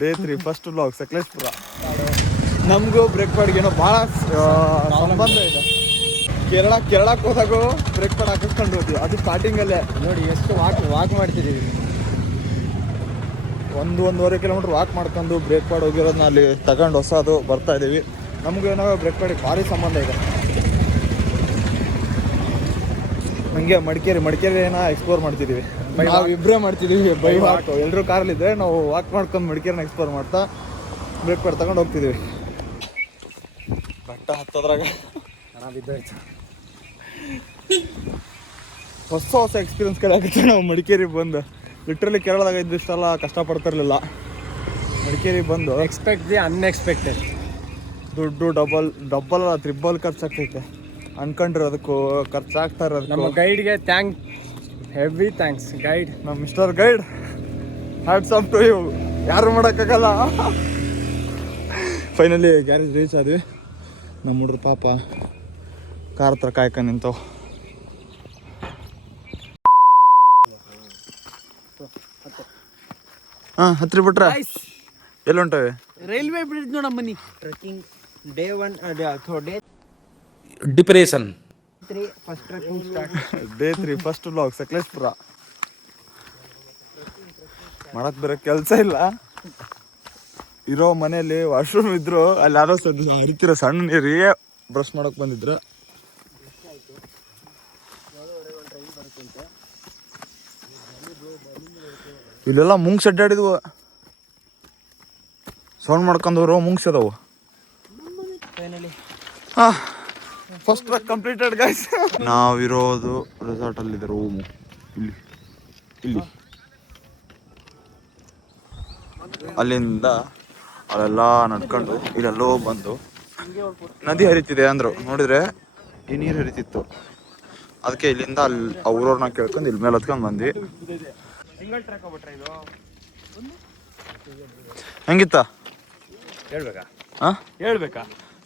Day 3 first blog Sakleshpur. ನಮಗೂ break ಪ್ಯಾಡ್ಗೇನೋ ಭಾಳ ಸಂಬಂಧ ಇದೆ. ಕೇರಳಕ್ಕೆ ಹೋದಾಗೂ ಬ್ರೇಕ್ ಪ್ಯಾಡ್ ಹಾಕಿಸ್ಕೊಂಡು ಹೋದ್ವಿ. ಅದು ಸ್ಟಾರ್ಟಿಂಗಲ್ಲೇ ನೋಡಿ ಎಷ್ಟು ವಾಕ್ ಮಾಡ್ತಿದ್ದೀವಿ. 1-1.5 ಕಿಲೋಮೀಟ್ರ್ ವಾಕ್ ಮಾಡ್ಕೊಂಡು ಬ್ರೇಕ್ ಪ್ಯಾಡ್ ಹೋಗಿರೋದನ್ನ ಅಲ್ಲಿ ತಗೊಂಡು ಹೊಸದು ಬರ್ತಾ ಇದ್ದೀವಿ. ನಮಗೇನೋ ಬ್ರೇಕ್ ಪ್ಯಾಡಿಗೆ ಭಾರಿ ಸಂಬಂಧ ಇದೆ. ಹಂಗೆ ಮಡಿಕೇರಿ ಏನೋ ಎಕ್ಸ್ಪ್ಲೋರ್ ಮಾಡ್ತಿದ್ದೀವಿ. ನಾವು ಇಬ್ಬರೇ ಮಾಡ್ತಿದ್ದೀವಿ ಬೈ ವಾಕ್. ಎಲ್ಲರೂ ಕಾರಲ್ಲಿದ್ದರೆ ನಾವು ವಾಕ್ ಮಾಡ್ಕೊಂಡು ಮಡಿಕೇರಿನ ಎಕ್ಸ್ಪ್ಲೋರ್ ಮಾಡ್ತಾ ಬ್ರೇಕ್ ಪ್ಯಾಡ್ ತಗೊಂಡು ಹೋಗ್ತಿದ್ದೀವಿ. ಬೆಟ್ಟ ಹತ್ತೋದ್ರಾಗ ಬಿದ್ದಾಯ್ತು. ಹೊಸ ಎಕ್ಸ್ಪೀರಿಯನ್ಸ್ಗಳಾಗುತ್ತೆ. ನಾವು ಮಡಿಕೇರಿಗೆ ಬಂದು ಲಿಟ್ರಲಿ ಕೇರಳದಾಗ ಇದ್ದಿಷ್ಟೆಲ್ಲ ಕಷ್ಟಪಡ್ತಿರ್ಲಿಲ್ಲ. ಮಡಿಕೇರಿಗೆ ಬಂದು ಎಕ್ಸ್ಪೆಕ್ಟ್ ದಿ ಅನ್ಎಕ್ಸ್ಪೆಕ್ಟೆಡ್. ದುಡ್ಡು ಡಬಲ್ ತ್ರಿಬಲ್ ಖರ್ಚಾಗ್ತೈತೆ. ಅನ್ಕೊಂಡಿರೋದಕ್ಕೂ ಖರ್ಚಾಗ್ತಾ ಇರೋದಕ್ಕೂ ನಮ್ಮ ಗೈಡ್ಗೆ ಹೆವಿ ಥ್ಯಾಂಕ್ಸ್ ಗೈಡ್. ನಮ್ಮ mister guide, hats off to you. ಯಾರು ಮಾಡೋಕ್ಕಾಗಲ್ಲ. ಫೈನಲಿ ಗ್ಯಾರೇಜ್ ರೀಚ್ ಆದ್ವಿ. ನಮ್ಮ ಹುಡ್ರು ಪಾಪ ಕಾರ್ ಹತ್ರ ಕಾಯ್ಕೊಂಡು ನಿಂತವು. ಹಾಂ ಹತ್ರಿ ಬಿಟ್ರೆ ಎಲ್ಲಿ ಹೊಂಟವೆ? ರೈಲ್ವೆ ಬ್ರಿಡ್ಜ್ ನೋಡಮ್ಮ ಬನ್ನಿ. Trekking day 1 day depression 3 first trekking start. Day 3 first blog Sakleshpur. ಮಾಡಕ್ಕೆ ಬೇರೆ ಕೆಲಸ ಇಲ್ಲ. ಇರೋ ಮನೆಯಲ್ಲಿ ವಾಶ್ರೂಮ್ ಇದ್ರು ಅಲ್ಲಿ ಯಾರೋ ಹರಿತಿರೋ ಸಣ್ಣ ನೀರಿಗೆ ಬ್ರಷ್ ಮಾಡೋಕೆ ಬಂದಿದ್ರು. ಇಲ್ಲೆಲ್ಲ ಮುಂಗ್ಸ್ ಅಡ್ಡಾಡಿದ್ವು. ಸೌಂಡ್ ಮಾಡ್ಕೊಂಡವ್ರು ಮುಂಗ್ಸ್ ಅದಾವು. ಹಾಂ ಫಸ್ಟ್ ಟ್ರಕ್ ಕಂಪ್ಲೀಟೆಡ್ ಗೈಸ್. ನಾವಿರೋದು ರೆಸಾರ್ಟಲ್ಲಿದೆ ರೂಮು. ಇಲ್ಲಿ ಅಲ್ಲಿಂದ ಅಲ್ಲೆಲ್ಲ ನಡ್ಕೊಂಡು ಇಲ್ಲೆಲ್ಲೋ ಬಂದು ನದಿ ಹರಿತಿದೆ ಅಂದರು. ನೋಡಿದ್ರೆ ಈ ನೀರು ಹರಿತಿತ್ತು. ಅದಕ್ಕೆ ಇಲ್ಲಿಂದ ಅಲ್ಲಿ ಅವ್ರವ್ರನ್ನ ಕೇಳ್ಕೊಂಡು ಇಲ್ಲಿ ಮೇಲೆ ಹತ್ಕೊಂಡು ಬಂದ್ವಿ. ಹೆಂಗಿತ್ತ ಹೇಳ್ಬೇಕಾ?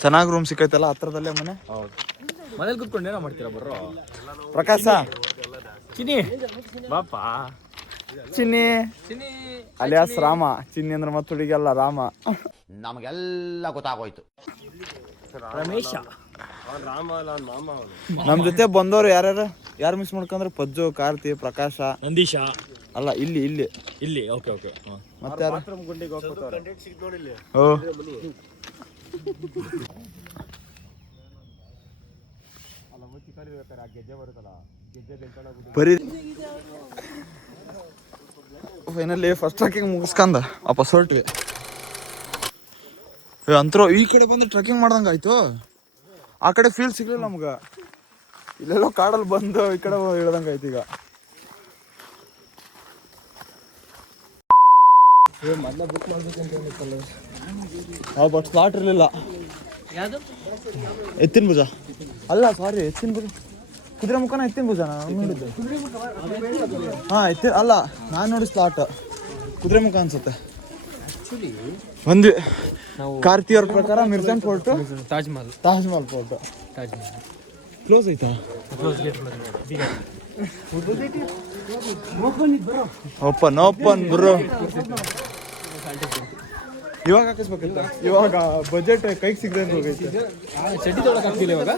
ಚೆನ್ನಾಗಿ ರೂಮ್ ಸಿಕ್ಕೈತಲ್ಲ ಹತ್ರದಲ್ಲೇ ಮನೆ. ಹೌದು, ಮನೇಲಿ ಕುತ್ಕೊಂಡು ಏನೋ ಮಾಡ್ತೀರಾ ಬರ್ರೋ. ಪ್ರಕಾಶ ಚಿನ್ನಿ ಬಾಪ. ಚಿನ್ನಿ ಅಲಿಯಾಸ್ ರಾಮ. ಚಿನ್ನಿ ಅಂದ್ರೆ ಮತ್ತೆ ಹುಡುಗಿಯಲ್ಲ ರಾಮ. ನಮಗೆಲ್ಲ ಗೊತ್ತಾಗೋಯ್ತು. ರಮೇಶ ನಮ್ಮ ಜೊತೆ ಬಂದವರು ಯಾರು ಮಿಸ್ ಮಾಡ್ಕೊಂಡ್ರೆ ಪಜ್ಜು, ಕಾರ್ತಿ, ಪ್ರಕಾಶ, ನಂದೀಶ. ಅಲ್ಲ ಇಲ್ಲಿ ಓಕೆ ಮತ್ತೆ ಯಾರು? ಬರೀ ಫೈನಲಿ ಫಸ್ಟ್ ಟ್ರೆಕ್ಕಿಂಗ್ ಮುಗಿಸ್ಕೊಂಡ ವಾಪಸ್ ಹೊರಟ್ವಿ. ಅಂತರೂ ಈ ಕಡೆ ಬಂದು ಟ್ರೆಕ್ಕಿಂಗ್ ಮಾಡ್ದಂಗೆ ಆಯ್ತು. ಆ ಕಡೆ ಫೀಲ್ ಸಿಗ್ಲಿಲ್ಲ ನಮ್ಗೆ. ಇಲ್ಲೆಲ್ಲೋ ಕಾಡಲ್ಲಿ ಬಂದು ಈ ಕಡೆ ಇಳ್ದಂಗೆ ಆಯ್ತು. ಈಗ ಬುಕ್ ಮಾಡ್ಬೇಕಂತ ಬಟ್ ಸ್ಲಾಟ್ ಇರಲಿಲ್ಲ. ಎತ್ತಿನ ಭುಜ ಅಲ್ಲ, ಸಾರಿ ಎತ್ತಿನ ಭುಜ, ಕುದುರೆ ಮುಖನ ಎತ್ತಿನ ಭುಜ ನಾನು ನೋಡಿದ್ದು. ಹಾಂ ಅಲ್ಲ, ನಾನು ನೋಡಿ ಸ್ಲಾಟ್ ಕುದುರೆ ಮುಖ ಅನ್ಸುತ್ತೆ. ಬಂದ್ವಿ. ಕಾರ್ತಿಯವ್ರ ಪ್ರಕಾರ Mirjan fort, Taj Mahal fort. Close ಐತಾ? Open bro. ಇವಾಗ ಹಾಕಿಸ್ಬೇಕಿತ್ತ? ಇವಾಗ ಬಜೆಟ್ ಕೈಗೆ ಸಿಗದೆ ಅಂತ ಹೋಗೈತೆ. ಚಡ್ಡಿ ತೊಗೊಳಕ್ ಆಗ್ತಿಲ್ಲ ಇವಾಗ.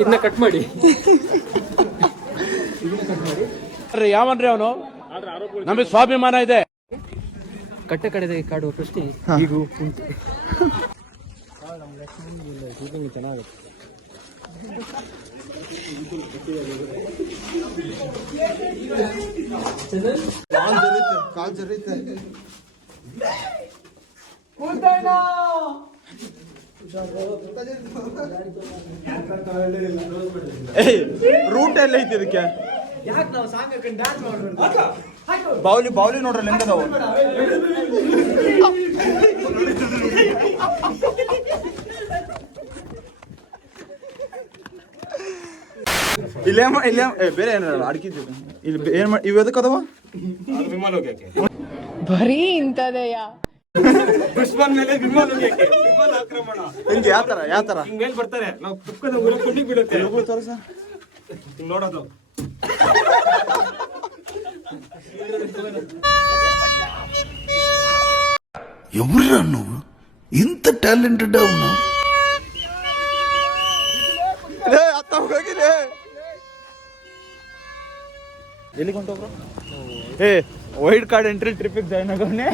ಇದನ್ನ ಕಟ್ ಮಾಡಿ. ಯಾವನ್ರಿ ಅವನು? ನಮಗೆ ಸ್ವಾಭಿಮಾನ ಇದೆ. ಕಟ್ಟೆ ಕಡೆದ ಕಾಡುವ ಪ್ರಶ್ನೆ ಈಗ ಉಂಟು. ಚೆನ್ನಾಗುತ್ತೆ. ರೂಟ್ ಎಲ್ಲ ಐತಿ ಇದಕ್ಕೆ. ಬಾವುಲಿ ನೋಡ್ರಿ ಲೆಂಗದವು. ಇಲ್ಲೇ ಬೇರೆ ಏನ ಅಡ್ಕಿದ್ದು ಇಲ್ಲಿ ಏನ್ ಇವ್ ಎದಕ್ಕದವ? ಬರೀ ಇಂಥದೆಯ ದುಶ್ಮನ್ ಮೇಲೆ ವಿಮಾನ ಆಕ್ರಮಣ. ಹಿಂಗೆ ಯಾವ ತರ ಮೇಲೆ ಬರ್ತಾರೆ, ನಾವು ಕುತ್ಕೊಂಡು ಕುಂಡಿಗೆ ಬೀಳುತ್ತೆ. ತೋರಿಸ ನೋಡೋದು ఎవరురా నువ్వు ఇంత టాలెంటెడ్ అవునా? ಎಲ್ಲಿಗೆ ಹೊಂಟೋಗ್ರು? ವೈಲ್ಡ್ ಕಾರ್ಡ್ ಎಂಟ್ರಿ ಟ್ರಿಪ್ಪಿಗೆ ಜಾಯ್ನ್ ಆಗೋನೆ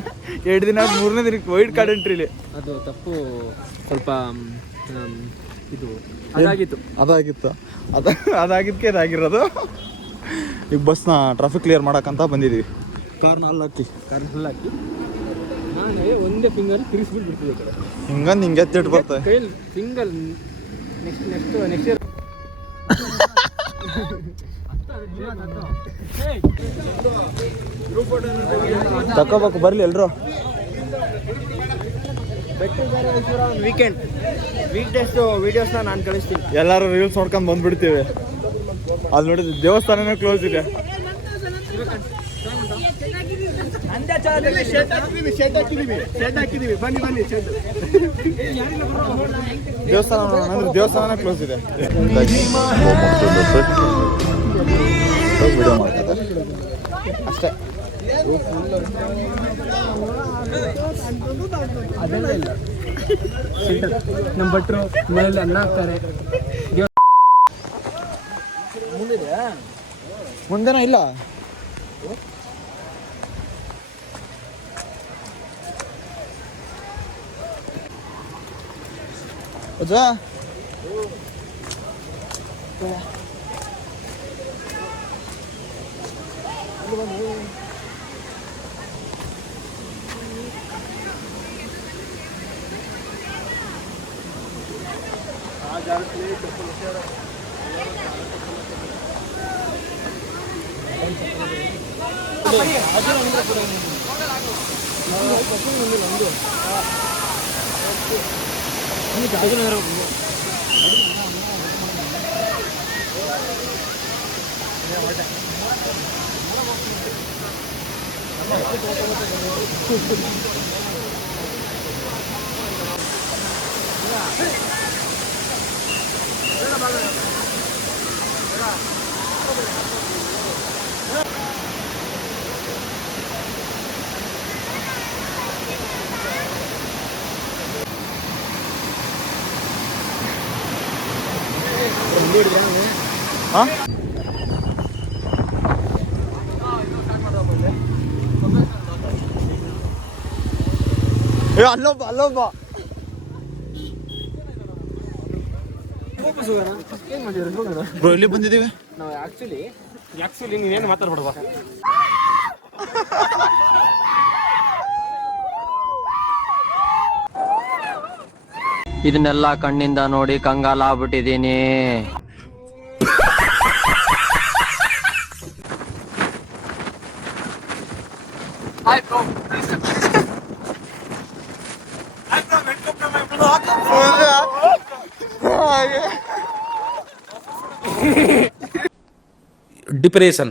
2 ದಿನ 3ನೇ ದಿನಕ್ಕೆ ವೈಲ್ಡ್ ಕಾರ್ಡ್ ಎಂಟ್ರಿಲಿ. ಅದು ತಪ್ಪು, ಸ್ವಲ್ಪ ಇದು ಅದಾಗಿತ್ತು ಅದಾಗಿದ್ದಕ್ಕೆ ಇದಾಗಿರೋದು. ಈಗ ಬಸ್ನ ಟ್ರಾಫಿಕ್ ಕ್ಲಿಯರ್ ಮಾಡೋಕ್ಕಂತ ಬಂದಿದ್ದೀವಿ. ಕಾರ್ನ ಹಲ್ಲಾಕಿ ನಾನೇ ಒಂದೇ ಫಿಂಗರ್ ತಿರ್ಗಿಸ್ಬಿಟ್ಟು ಬಿಡ್ತಿದ್ದೆ ಕಡೆ ಹಿಂಗಂದು ಹಿಂಗೆ ಎತ್ತಿಟ್ಟು ಬರ್ತದೆ ಕೈಯಲ್ಲಿ ಫಿಂಗರ್. ನೆಕ್ಸ್ಟ್ ಇಯರ್ ತಗೋಬೇಕು, ಬರ್ಲಿ ಎಲ್ರು. ವೀಕೆಂಡ್ ವೀಕ್ ವಿಡಿಯೋಸ್ನ ನಾನು ಕಳಿಸ್ತೀನಿ. ಎಲ್ಲರೂ ರೀಲ್ಸ್ ನೋಡ್ಕೊಂಡು ಬಂದ್ಬಿಡ್ತೀವಿ. ಅಲ್ಲಿ ನೋಡಿದ್ರೆ ದೇವಸ್ಥಾನನೇ ಕ್ಲೋಸ್ ಇದೆ. ದೇವಸ್ಥಾನ ನೋಡೋಣ, ದೇವಸ್ಥಾನನೇ ಕ್ಲೋಸ್ ಇದೆ. ವಿಡಿಯೋ ಮಾಡ್ತಾರೆ ಅಷ್ಟೇ. ಅದೆಲ್ಲ ಇಲ್ಲ, ನಮ್ಮ ಭಟ್ರು ಮನೇಲಿ ಅನ್ನ ಹಾಕ್ತಾರೆ. ಮುಂದೆನೂ ಇಲ್ಲ. ಅಜ್ಜ ಹಾಂ ಅಲ್ಲೊಬ್ಬ ಬ್ರೋ ಇಲ್ಲಿ ಬಂದಿದ್ದೀವಿ ನಾವು. ಆ್ಯಕ್ಚುಲಿ ನೀನೇನು ಮಾತಾಡ್ಬಿಡುವ. ಇದನ್ನೆಲ್ಲ ಕಣ್ಣಿಂದ ನೋಡಿ ಕಂಗಾಲಾಗ್ಬಿಟ್ಟಿದೀನಿ. डिप्रेशन.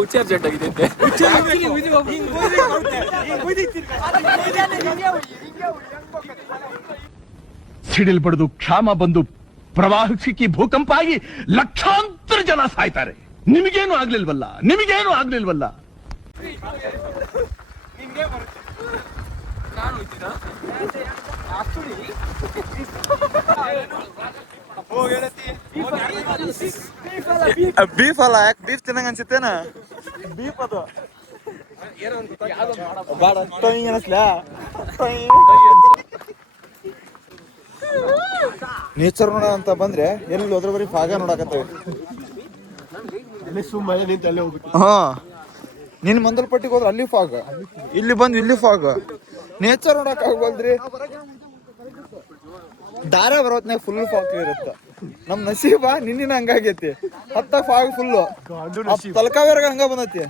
ಹುಚ್ಚಾರ್ ಜಡ್ ಆಗಿದೆ ಅಂತೆ. ಸಿಡಿಲ್ ಬಡಿದು ಕ್ಷಾಮ ಬಂದು ಪ್ರವಾಹ ಸಿಕ್ಕಿ ಭೂಕಂಪ ಆಗಿ ಲಕ್ಷಾಂತರ ಜನ ಸಾಯ್ತಾರೆ. ನಿಮಗೇನು ಆಗ್ಲಿಲ್ವಲ್ಲ. ಬೀಫ್ ಅಲ್ಲ, ಯಾಕೆ ಬೀಫ್ ತಿನ್ನಂಗ ಅನ್ಸುತ್ತೇನ? ಬೀಫ್ ಅದು ನೇಚರ್ ನೋಡ ಅಂತ ಬಂದ್ರೆ ಎಲ್ಲಿ ಹೋದ್ರೆ ಬರೀ ಫಾಗ ನೋಡಕತ್ತೇವೆ. ಹಾ, ನಿನ್ ಮಂದಲ್ಪಟ್ಟಿಗೆ ಹೋದ್ರೆ ಅಲ್ಲಿ ಫಾಗ, ಇಲ್ಲಿ ಬಂದು ಇಲ್ಲಿ ಫಾಗ. ನೇಚರ್ ನೋಡಕ್ ಆಗ್ಬಲ್ದ್ರಿ. ದಾರ ಬರೋತ್ನಾಗ ಫುಲ್ ಫಾಗ್ ಇರುತ್ತ. ನಮ್ ನಸೀಬ ನಿನ್ನಿನ ಹಂಗಾಗೈತಿ. ಹತ್ತ ಫಾಗ್ ಫುಲ್ಲು ತಲಕಾವೇರ್ಗ ಹಂಗ ಬಂದೈತಿ.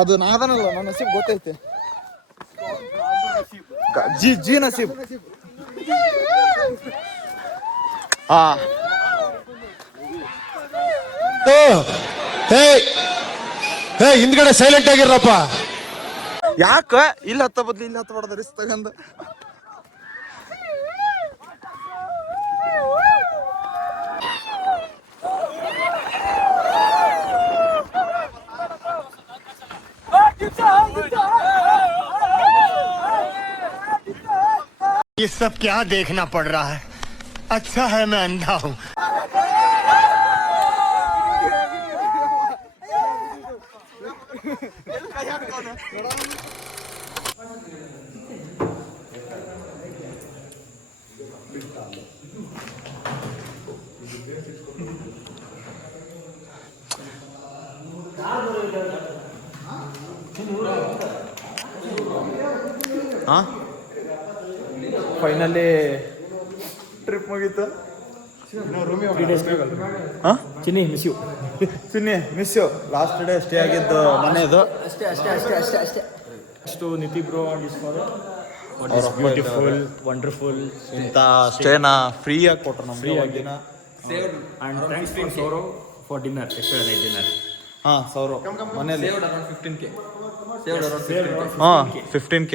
ಅದು ನಾದನಲ್ಲ, ನನ್ನ ನಸೀಬ್ ಗೊತ್ತೈತಿ. ಜಿ ನಸೀಬ್. ಹಾ, ಹಿಂದ್ಗಡೆ ಸೈಲೆಂಟ್ ಆಗಿರಪ್ಪ. ಯಾಕ ಇಲ್ಲಿ ಹತ್ತ ಬದ್ಲಿ ಇಲ್ಲಿ ಹತ್ತಬಾರ್ದ ರಿಸ್ಕ್ ತಗಂದ. ये सब क्या देखना पड़ रहा है? अच्छा है मैं अंधा हूँ. ಹಾ ಫೈನಲಿ ಟ್ರಿಪ್ ಮುಗೀತು. Chinni miss you. Chinni miss you. Last day stay ಆಗಿದ್ದು ಮನೆಯದು. ಅಷ್ಟು Niti bro and his father what is beautiful wonderful ಇಂಥ ಸ್ಟೇನ ಫ್ರೀ ಆಗಿ ಕೊಟ್ರು ನಮ್ಗೆ ದಿನ. And thanks for Saurav for dinner extra night dinner. ಹಾಂ ಸೌರವ್ ಮನೇಲಿ 15K. ಹಾಂ 15K.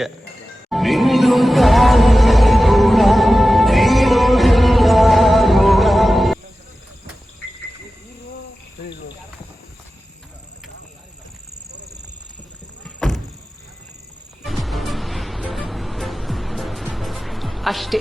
ಅಷ್ಟೇ.